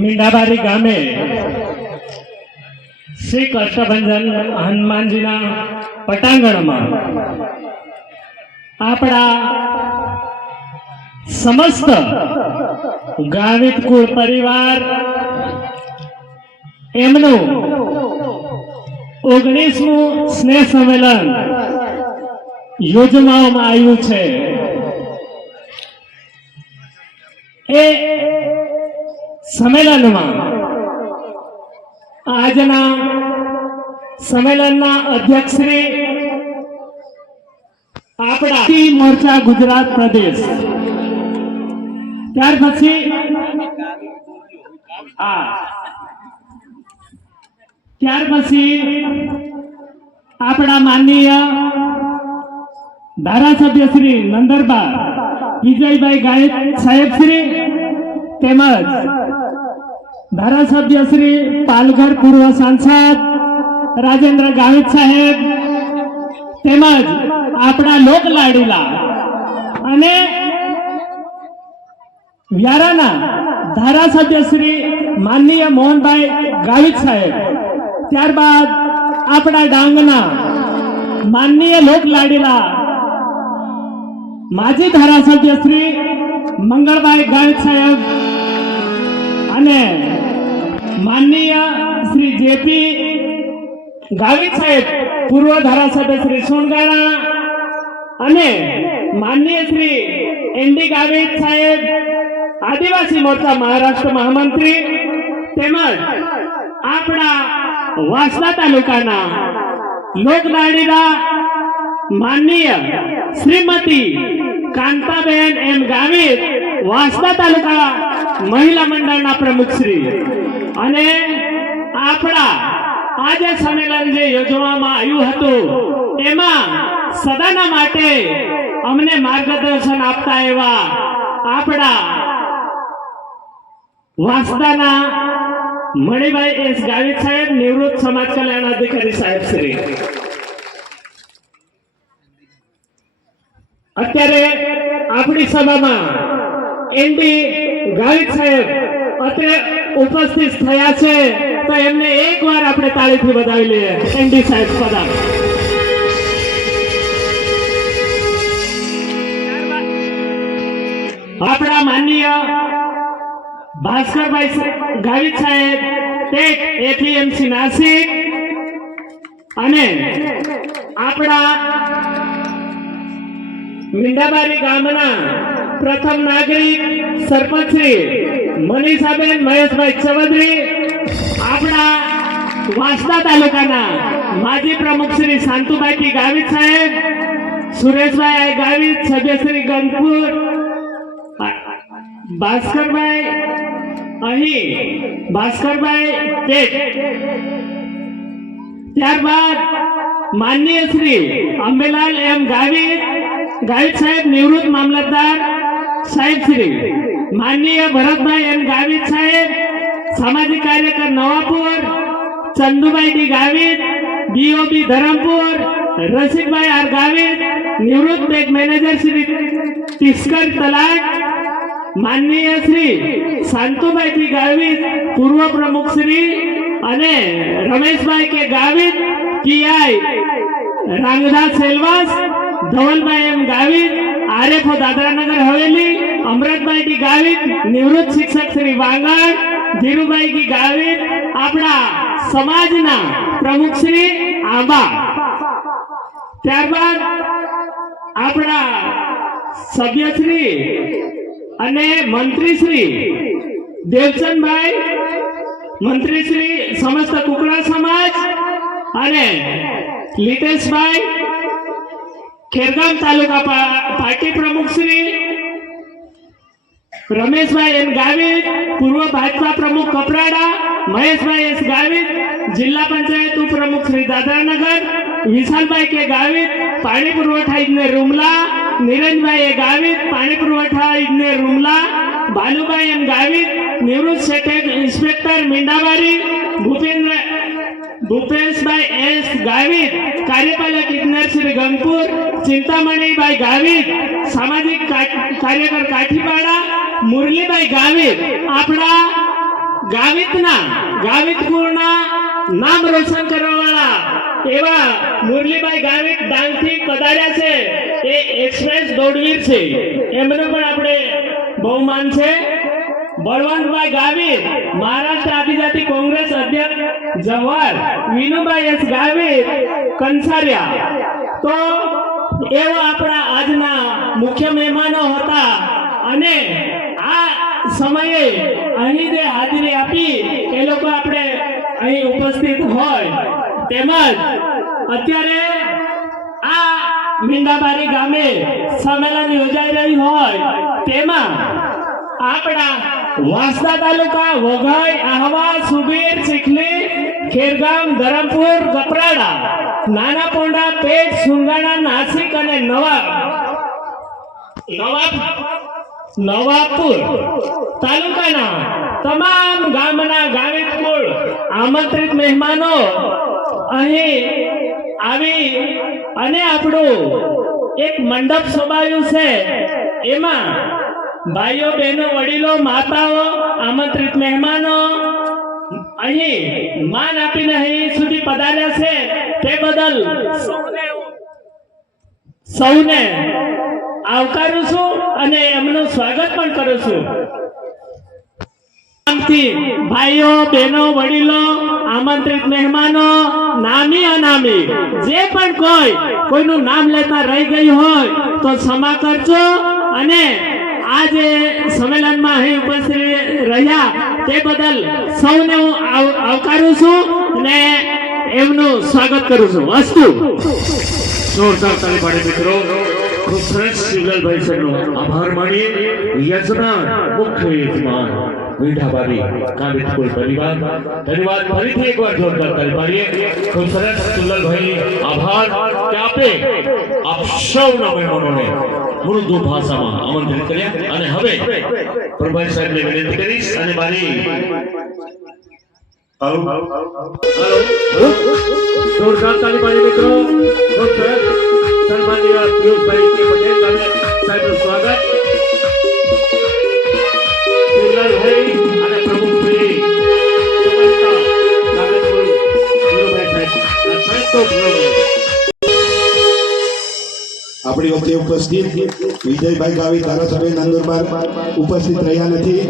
મીંડાબારી ગામે શ્રી કષ્ટભંજન હનુમાનજીના પટાંગણમાં આપણા સમસ્ત ગાવિત કુળ પરિવાર એમનું 19મું સ્નેહ સંમેલન યોજવામાં આવ્યું છે। એ સંમેલનમાં આજના સંમેલનના અધ્યક્ષ શ્રી આપણા મોરચા ગુજરાત પ્રદેશ, ત્યાર પછી આપણા માનનીય ધારાસભ્ય શ્રી નંદરબા વિજયભાઈ ગાયત સાહેબ શ્રી તેમજ ધારાસભ્ય શ્રી પાલઘર પૂર્વ સાંસદ રાજેન્દ્ર ગાવિત સાહેબ તેમજ આપણા લોકલાડીલા અને વ્યારાના ધારાસભ્ય શ્રી માનનીય મોહનભાઈ ગાવિત સાહેબ, ત્યારબાદ આપણા ડાંગના માનનીય લોકલાડીલા માજી ધારાસભ્ય શ્રી મંગળભાઈ ગાવિત સાહેબ અને માનનીય શ્રી જેપી ગાવિત સાહેબ પૂર્વ ધારાસભ્ય શ્રી સોનગાણા અને માનનીય શ્રી એનડી ગાવિત સાહેબ આદિવાસી મોરચા મહારાષ્ટ્ર મહામંત્રી તેમજ આપણા વાંસદા તાલુકાના લોકલાડીલા માનનીય શ્રીમતી કાંતાબેન એમ ગાવિત વાંસદા તાલુકા મહિલા મંડળના પ્રમુખ શ્રી અને આપણા આજે સંમેલન જે યોજવામાં આવ્યું હતું એમાં સદાના માટે અમને માર્ગદર્શન આપતા એવા આપણા વાંસદાના મણિભાઈ એસ ગાવિત સાહેબ, નિવૃત્ત સમાજ કલ્યાણ અધિકારી સાહેબ શ્રી, અત્યારે આપણી સભામાં એનડી ગાવિત સાહેબ અત્રે ઉપસ્થિત થયા છે, તો એમને એકવાર આપણે તાળીથી વધાવી લઈએ। એનડી સાહેબ પધાર। આપણા માનનીય ભાસ્કરભાઈ ગાવિત સાહેબ ટેક એપીએમસી નાસિક અને આપણા મીંડાબારી ગામના પ્રથમ નાગરિક સરપંચ શ્રી મનીષાબેન મહેશભાઈ ચૌધરી, આપણા વાંસદા તાલુકાના માજી પ્રમુખ શ્રી શાંતુભાઈ ગાવિત સાહેબ, સુરેશભાઈ ગાવિત સભ્ય શ્રી ગંગપુર, ભાસ્કરભાઈ અહીં ભાસ્કરભાઈ ટેક, ત્યારબાદ માનનીય શ્રી અંબેલાલ એમ ગાવિત સાહેબ નિવૃત્ત મામલતદાર સાહેબ શ્રી, માનનીય ભરતભાઈ એમ ગાવિત સાહેબ સામાજિક કાર્યકર Navapur, Chandubhai D Gavit BOB Dharampur, Rasikbhai R Gavit નિવૃત્ત બેંક મેનેજર શ્રી તિસ્કર તલાટ, માનનીય શ્રી શાંતુભાઈ ગાવિત પૂર્વ પ્રમુખ શ્રી અને રમેશભાઈ કે ગાવિત પીઆઈ રાંગધા સેલવાસ, ધવલભાઈ એમ ગાવિત આરએફઓ દાદરાનગર હવેલી, અમૃતભાઈ ડી ગાવિત નિવૃત્ત શિક્ષક શ્રી વાંગણ, ધીરુભાઈ ડી ગાવિત આપણા સમાજના પ્રમુખ શ્રી આંબા, ત્યારબાદ આપણા સભ્યશ્રી અને મંત્રીશ્રી દેવચંદભાઈ, મંત્રીશ્રી સમસ્ત કુકડા સમાજ અને લીટેશભાઈ ખેરગામ તાલુકા પાર્ટી પ્રમુખ શ્રી રમેશભાઈ એન ગાવિત પૂર્વ ભાજપા પ્રમુખ કપરાડા, મહેશભાઈ એસ ગાવિત જિલ્લા પંચાયત ઉપપ્રમુખ શ્રી દાદરાનગર, વિશાલભાઈ કે ગાવિત પાણી પુરવઠા ઇજનેર રૂમલા, નિરંજભાઈ એ ગાવિત પાણી પુરવઠા ઇજનેર રૂમલા, ભાલુભાઈ એમ ગાવિત નિવૃત્ત સેટેક ઇન્સ્પેક્ટર મીંડાબારી, ભૂપેશભાઈ એસ ગાવિત કાર્યપાલક ઇજનેર શ્રી ગંગપુર, ચિંતામણીભાઈ ગાવિત સામાજિક કાર્યકર કાઠીપાડા, મુરલીભાઈ ગાવિત આપણા ગાવિત કુળના નામ રોશન કરવાવાળા એવા મુરલીભાઈ ગાવિત ડાંગથી પધાર્યા છે. એ એક્સપ્રેસ દોડવીર છે, એમનું પણ આપણે બહુમાન છે. બળવંતભાઈ ગાવિત મહારાષ્ટ્ર આદિજાતિ કોંગ્રેસ અધ્યક્ષ જવાહર વિનુભાઈ એસ ગાવિત કંસારિયા. તો એવા આપણા આજના મુખ્ય મહેમાનો હતા અને આ સમયે અહીં જે હાજરી આપી એ લોકો આપણે અહીં ઉપસ્થિત હોય તેમજ અત્યારે આ મીંડાબારી ગામે સંમેલન યોજાઈ રહ્યું હોય તેમાં આપણા વાંસદા તાલુકા વઘઈ આહવા સુબીર ચીખલી ખેરગામ ધરમપુર કપરાડા નાના પોંડા પેટ સુંગાણા નાસિક અને નવાપુર તાલુકાના તમામ ગામના ગાવિત કુળ આમંત્રિત મહેમાનો અહીં આવી અને આપણું એક મંડપ શોભાયું છે. એમાં ભાઈઓ બહેનો વડીલો માતાઓ આમંત્રિત મહેમાનો અહીં માન આપીને અહીં સુધી પધાર્યા છે તે બદલ સૌને આવકારું છું અને એમનું સ્વાગત પણ કરું છું. ભાઈઓ બહેનો વડીલો આમંત્રિત મહેમાનો નામી અનામી જે પણ કોઈનું નામ લેતા રહી ગયું હોય તો ક્ષમા કરજો અને આ જે સંમેલનમાં અહીં ઉપસ્થિત રહ્યા તે બદલ સૌને હું આવકારું છું અને એમનું સ્વાગત કરું છું. અસ્તુ. જોરદાર તાળી પાડે મિત્રો. ખૂબ સરસ શિવલાલભાઈ સરનો આભાર માનીએ. યજમાન મુખ્ય યજમાન મીઠાબારી ગાવિત કુળ પરિવાર ધન્યવાદ. ફરીથી એકવાર જોરદાર તાળી પાડીએ. ખૂબ સરસ શિવલાલભાઈ આભાર કે આપે આપ સૌના મહેમાનોને મૃદુ ભાષામાં આમંત્રિત કર્યા. અને હવે પ્રભારી સાહેબને વિનંતી કરીશ અને મારી જોરદાર તાળી પાડી મિત્રો. ખૂબ સરસ. સન્માનીય પિયુષભાઈ કે પટેલ સાહેબનું સ્વાગત. શિવલાલભાઈ અને પ્રમુખભાઈ આપણી વચ્ચે ઉપસ્થિત વિજયભાઈ ગાવિત ધારાસભ્ય નંદુરબાર ઉપસ્થિત રહ્યા નથી.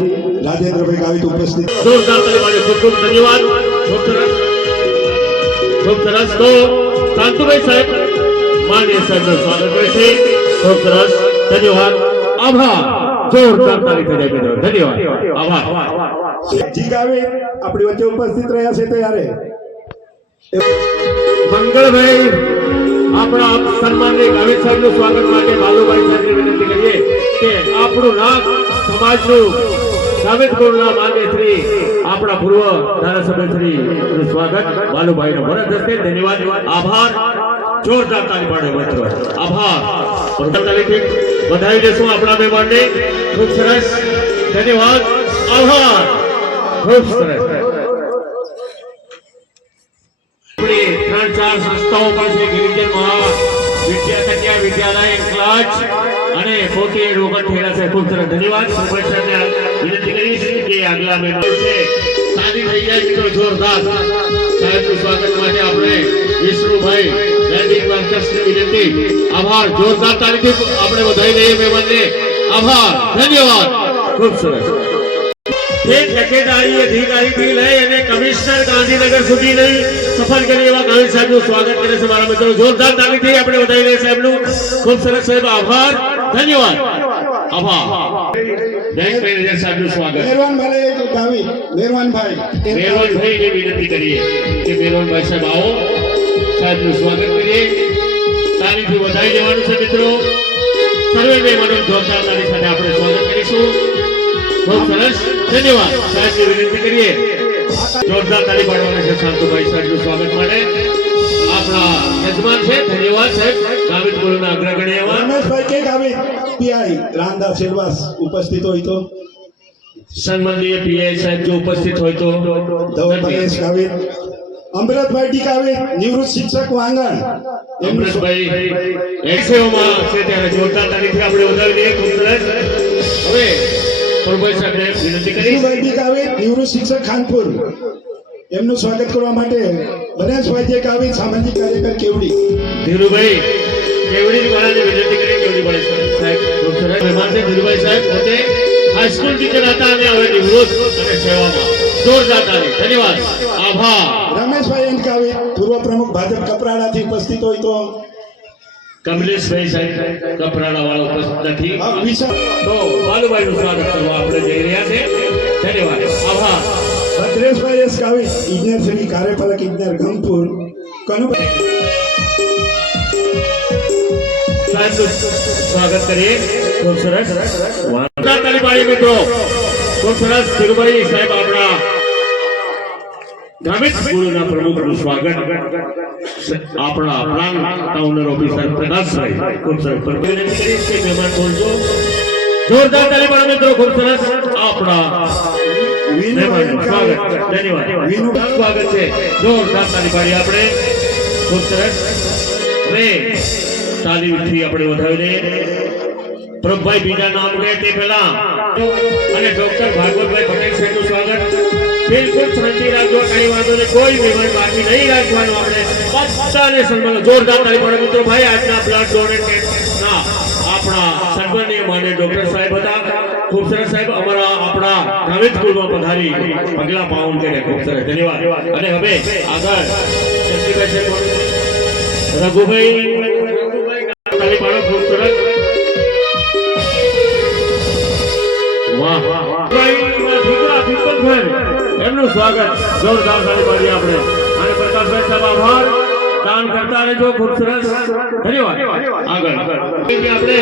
રાજેન્દ્રભાઈ ગાવિત ઉપસ્થિત. જોરદાર તાળી પાડી. ખૂબ ખૂબ ધન્યવાદ. ખૂબ સરસ. ખૂબ સરસ. તો કાંતુભાઈ સાહેબ માનનીય સાહેબનું સ્વાગત કરે છે. ખૂબ સરસ. ધન્યવાદ. આભાર. જોરદાર તાળી થઈ જાય મિત્રો. ધન્યવાદ. આભાર. જી ગાવિત આપણી વચ્ચે ઉપસ્થિત રહ્યા છે ત્યારે મંગળભાઈ આપણા સન્માનની ગાવિત સાહેબનું સ્વાગત માટે બાલુભાઈ સાહેબને વિનંતી કરીએ કે આપણું નામ સમાજનું ગાવિત કુળના માન્ય શ્રી આપણા પૂર્વ ધારાસભ્ય શ્રી નું સ્વાગત બાલુભાઈનો ભરત હસ્તે. ધન્યવાદ. આભાર. જોરદાર તાળી પાડો મિત્રો. આભાર. તાલીથી વધાવી દેશું આપણા મહેમાનને. ખૂબ સરસ. ધન્યવાદ. આભાર. ખૂબ સરસ. આપણી 3-4 સંસ્થાઓ પાસે ગિરિજન મહા વિદ્યા વિદ્યાલય ક્લાચ અને 48 વખત થયેલા છે. ખૂબ સરસ. ધન્યવાદ. પ્રોફેસરને વિનંતી કરીશ કે આગલા મહેમાન છે સાદી થઈ જાય મિત્રો. જોરદાર સાહેબનું સ્વાગત માટે આપણે વિષ્ણુભાઈ લેન્ડિંગ માર્કર્સને વિનંતી. આભાર. જોરદાર તાલીથી આપણે વધાવી લઈએ મહેમાનને. આભાર. ધન્યવાદ. ખૂબ સરસ. એક ઠેકેદારી અધિકારીથી લઈ અને કમિશનર ગાંધીનગર સુધી લઈ સફળ કરી એવા ગાવિત સાહેબનું સ્વાગત કરે છે મારા મિત્રો. જોરદાર તાલીથી આપણે વધાવી લઈએ સાહેબનું. ખૂબ સરસ સાહેબ. આભાર. ધન્યવાદ. આભાર. બેંક મેનેજર સાહેબનું સ્વાગત. મહેરવાનભાઈ ગાવિત મેરવાનભાઈને વિનંતી કરીએ કે મેરવાનભાઈ સાહેબ આવો. સાહેબનું સ્વાગત કરીએ. તાલીથી વધાવી દેવાનું છે મિત્રો. સર્વે મહેમાનો જોરદાર તાલી સાથે આપણે સ્વાગત કરીશું. ખૂબ સરસ. ધન્યવાદ. સાહેબને વિનંતી કરીએ જોરદાર તાળી પાડવાની છે શાંતુભાઈ સાહેબનું સ્વાગત માટે. આપણા યજમાન છે. ધન્યવાદ સાહેબ. ગાવિત કુળના અગ્રગણ્ય એવા રમેશભાઈ કે ગાવિત પીઆઈ રામદાસ સેલવાસ ઉપસ્થિત હોય તો સન્માનીય પીઆઈ સાહેબ જો ઉપસ્થિત હોય તો ધવલભાઈ ગાવિત. અમૃતભાઈ ડી ગાવિત નિવૃત્ત શિક્ષક વાંગણ. અમૃતભાઈ એક્સેઓમાં છે ત્યારે જોરદાર તારીખથી આપણે વધાવી દઈએ. ખૂબ સરસ. હવે પ્રભાઈ સાહેબને વિનંતી કરીશ. વિશુભાઈ ગાવિત નિવૃત્ત શિક્ષક ખાનપુર એમનું સ્વાગત કરવા માટે બનાસભાઈ ગાવિત સામાજિક કાર્યકર કેવડી ધીરુભાઈ કેવડી વાળાને વિનંતી કરી. કેવડી વાળા સાહેબ ખૂબ સરસ મહેમાન છે. ધીરુભાઈ સાહેબ પોતે હાઈસ્કૂલ ટીચર હતા અને હવે નિવૃત્ત અને સેવામાં. જોરદાર તાળી. ધન્યવાદ. આભાર. રમેશભાઈ એન ગાવિત પૂર્વ પ્રમુખ ભાજપ કપરાડાથી ઉપસ્થિત હોય તો કમલેશભાઈ સાહેબ કપરાડા વાળા ઉપસ્થિત નથી વિશાલ તો બાલુભાઈનું સ્વાગત કરવા આપણે જઈ રહ્યા છે. ધન્યવાદ. આભાર. ભદ્રેશભાઈ એસ ગાવિત ઇજનેર શ્રી કાર્યપાલક ઇજનેર ગંગપુર કનુભાઈ સાહેબનું સ્વાગત કરીએ. ખૂબ સરસ. જોરદાર તાળી પાડીએ મિત્રો. ખૂબ સરસ. ધીરુભાઈ સાહેબ આપણા ગ્રામીણ સ્કૂલના પ્રમુખનું સ્વાગત આપણા પ્લાન ટાઉનર ઓફિસર પ્રકાશભાઈ ખૂબ સરસ. વિનંતી કરીશ કે મહેમાન બોલજો. જોરદાર તાળી પાડો મિત્રો. ખૂબ સરસ. આપણા મહેમાનનું સ્વાગત. ધન્યવાદ. સ્વાગત છે. જોરદાર તાળી પાડીએ આપણે. ખૂબ સરસ. હવે તાલીમથી આપણે વધાવીને પ્રભભાઈ બીજા નામ લે તે પહેલા અને ડોક્ટર ભાગવતભાઈ પટેલ સાહેબનું સ્વાગત. બિલકુલ શાંતિ રાખજો. કઈ વાંધો નહીં. કોઈ મહેમાન બાકી નહીં રાખવાનું. આપણે બધાને સન્માન. જોરદાર તાળી પાડો મિત્રો. ભાઈ આજના બ્લડ ડોનેટ ના આપણા સન્માનીય માન્ય ડોક્ટર સાહેબ હતા. ખૂબ સરસ સાહેબ અમારા આપણા ગ્રામીણ સ્કૂલમાં પધારી પગલા પાઉન્ડ કરે. ખૂબ સરસ. ધન્યવાદ. અને હવે આગળ શક્તિભાઈ સાહેબ રઘુભાઈ તાળી પાડો. ખૂબ સરસ. વાહ વાહ વાહ. એમનું સ્વાગત. જોરદાર તાળી પાડીએ આપણે. અને પ્રકાશભાઈ સાહેબ આભાર. દાન કરતા રહેજો. ખૂબ સરસ. ધન્યવાદ. આગળ આપણે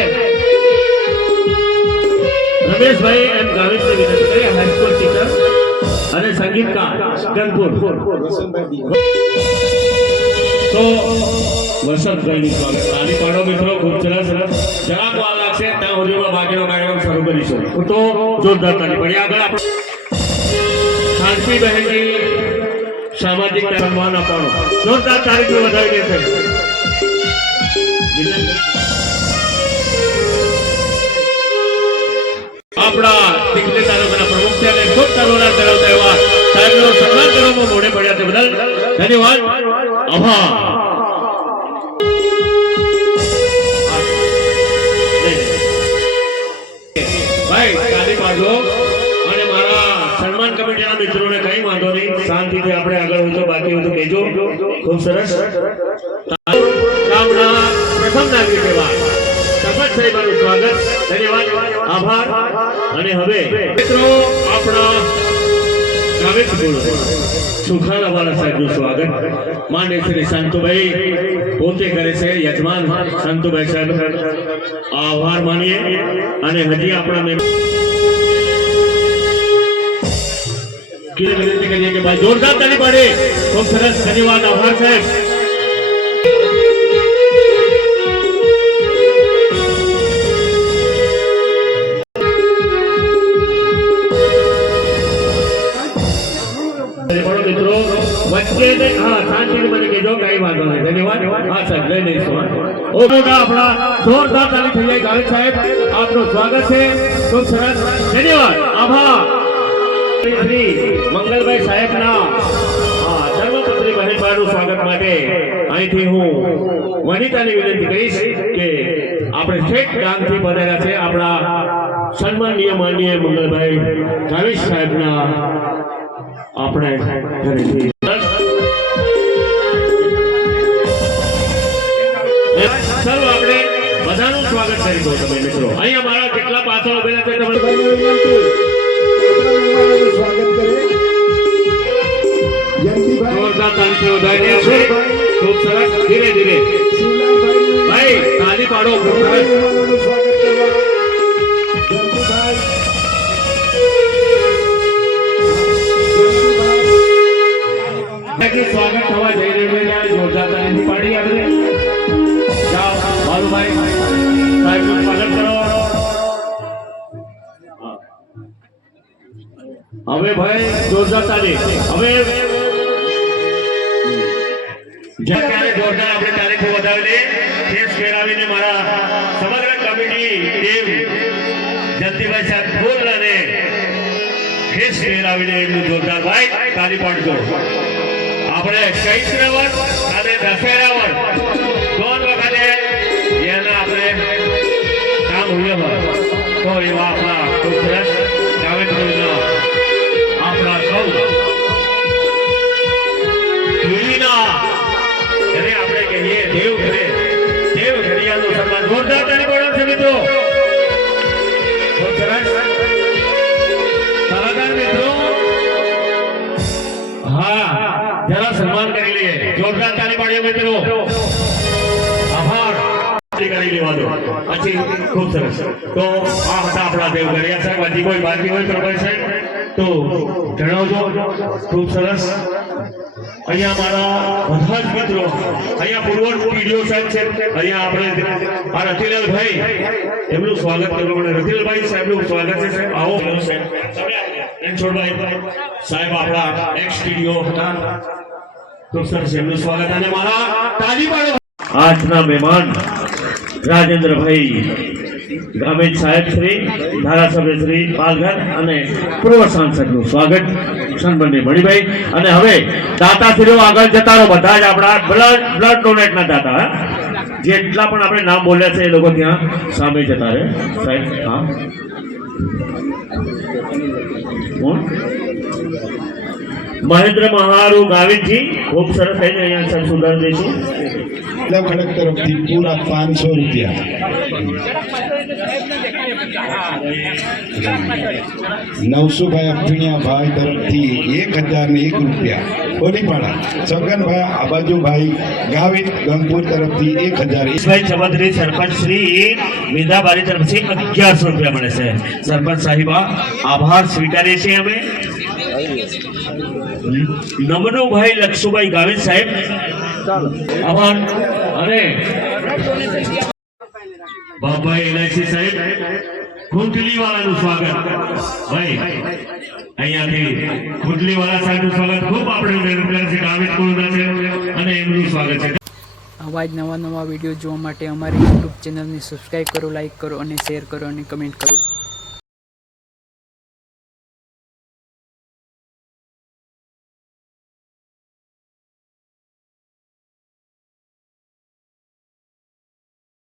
રમેશભાઈ એમ ગાવિતને વિનંતી કરીએ. હાઈસ્કૂલ ટીચર અને સંગીતકાર ગંગપુર તો વસંતભાઈનું સ્વાગત. તાળી પાડો મિત્રો. ખૂબ સરસ. જરાક વાર લાગશે ત્યાં સુધીમાં બાકીનો કાર્યક્રમ શરૂ કરીશું. તો જોરદાર તાળી પાડીએ. આગળ આપણે શાંતિ બહેનની સામાજિક સન્માન આપવાનું. જોરદાર તારીખને વધાવી દેશે. આપણા ટીકલી તાલુકાના પ્રમુખ છે અને ખૂબ કરુણા ધરાવતા એવા સાહેબનું સન્માન કરવામાં મોડે પડ્યા તે બદલ ધન્યવાદ. આભાર. ભાઈ તાળી પાડો. અને મારા સન્માન કમિટીના મિત્રોને કઈ વાંધો નહીં. શાંતિથી આપણે આગળ હોય તો બાકી હોય તો કહેજો. ખૂબ સરસ. ગામના પ્રથમ નાગરિક એવા સરપંચ સાહેબનું સ્વાગત. ધન્યવાદ. આભાર. અને હવે મિત્રો આપણા ગ્રામીણ સ્કૂલ સુખાલાવાલા સાહેબનું સ્વાગત. માન્ય શ્રી શાંતુભાઈ પોતે કરે છે. યજમાન શાંતુભાઈ સાહેબ આભાર માનીએ. અને હજી આપણા વિનંતી કરીએ કે ભાઈ જોરદાર તાળી પાડે. ખૂબ સરસ. ધન્યવાદ. આભાર સાહેબ. મિત્રો વચ્ચે હા શાંતિથી મને કહેજો. કઈ વાંધો નહીં. ધન્યવાદ. હા સાહેબ લઈ લઈશું. ઓ મોટા આપણા જોરદાર તાળી થઈ જાય. ગાવિત સાહેબ આપનું સ્વાગત છે. ખૂબ સરસ. ધન્યવાદ. આભાર. શ્રી મંગલભાઈ સાહેબના ધર્મપત્ની બહેનભાઈનું સ્વાગત માટે અહીંથી હું વનિતાની વિનંતી કરીશ કે આપણે ઠેઠ ગામથી પધાર્યા છે આપણા સન્માનીય માનનીય મંગલભાઈ ગાવિત સાહેબના આપણે ઘરેથી ચાલો આપણે બધાનું સ્વાગત કરી દો. તમે મિત્રો અહીંયા મારા કેટલા પાછળ ઉભેલા છે તમે સ્વાગત કરે જયંતિભાઈ જોરદાર તાલીથી વધારીએ છે. ખૂબ સરસ. ધીરે ધીરે ભાઈ તાલી પાડો. ખૂબ સરસ. સ્વાગત કરવા જયંતિભાઈ સ્વાગત થવા જઈ રહ્યું છે. જોરદાર તાલીથી પાડી આપણે જાઓ. બાલુભાઈ સાહેબનું સ્વાગત કરો. હવે ભાઈ જોરદાર તાલી. હવે જ્યારે જોરદાર આપણે તારીખો વધાવી દે કેસ ફેરાવીને મારા સમગ્ર કમિટી ટીમ જયંતિભાઈ સાહેબ ફૂલ અને ખેસ ફેરાવીને એમનું જોરદાર ભાઈ તાલી પાડજો. આપણે ચૈત્ર વર્ષ અને દશેરા વર્ષ दोन વખતે એના આપણે કામ હોય તો એવા આપણા ખૂબ સરસ ગાવેત્રોના આપણા સૌ પેઢીના એને આપણે કહીએ દેવ ઘડિયાળનું સન્માન જોરદાર તાળી પાડો છે મિત્રો. ખૂબ સરસ કલાકાર મિત્રો. હા, જરા સન્માન કરી લઈએ. જોરદાર તાળી પાડ્યો મિત્રો. આભાર. કરી લેવા દો પછી. ખૂબ સરસ. તો આ હતા આપણા દેવગઢિયા સાહેબ. હજી કોઈ બાકી હોય પ્રભાઈ સાહેબ તો જણાવજો. ખૂબ સરસ. અહીંયા મારા બધા જ મિત્રો, અહીંયા પૂર્વ પીડીઓ સાહેબ છે, અહીંયા આપણે આ રતિલાલભાઈ એમનું સ્વાગત કરવું પડે. રતિલાલભાઈ સાહેબનું સ્વાગત છે સાહેબ. આવો સાહેબ. રણછોડભાઈ સાહેબ આપણા એક્સ પીડીઓ હતા. ખૂબ સરસ એમનું સ્વાગત. અને મારા તાલી પાડો આજના મહેમાન રાજેન્દ્રભાઈ ગામિત સાહેબ શ્રી, ધારાસભ્ય શ્રી પાલઘર અને પૂર્વ સાંસદનું સ્વાગત સન્માનીય મણિભાઈ. અને હવે દાતાશ્રીઓ આગળ જતા રહો. બધા જ આપણા બ્લડ ડોનેટના દાતા, જેટલા પણ આપણે નામ બોલ્યા છે એ લોકો ત્યાં સામે જતા રહે સાહેબ. હા, કોણ? મહેન્દ્ર મહારુ ગાવિતજી. ખૂબ સરસ થઈને અહીંયા સાહેબ સુધાર દઈશું. ખડક તરફથી પૂરા 500 રૂપિયા. નવસુભાઈ અફીણિયા ભાઈ તરફથી 1001 રૂપિયા. ઓલીપાડા છગનભાઈ આબાજુભાઈ ગાવિત ગંગપુર તરફથી 1000. ભાઈ ચૌધરી સરપંચ શ્રી મીંધાબારી તરફથી 1100 રૂપિયા મળે છે. સરપંચ સાહેબા આભાર સ્વીકારીએ છીએ અમે. નમનુભાઈ લક્ષુભાઈ ગાવિત સાહેબ આભાર. અને બાબાઈ એલઆઈસી સાહેબ કુંડલી વાળાનું સ્વાગત. ભાઈ અહીંયાથી કુંડલી વાળા સાહેબનું સ્વાગત ખૂબ આપણે મહેનત કરે છે. ગાવિત કુંડલા છે અને એમનું સ્વાગત છે. આવા જ નવા વિડીયો જોવા માટે અમારી યુટ્યુબ ચેનલને સબસ્ક્રાઈબ કરો, લાઈક કરો અને શેર કરો અને કમેન્ટ કરો.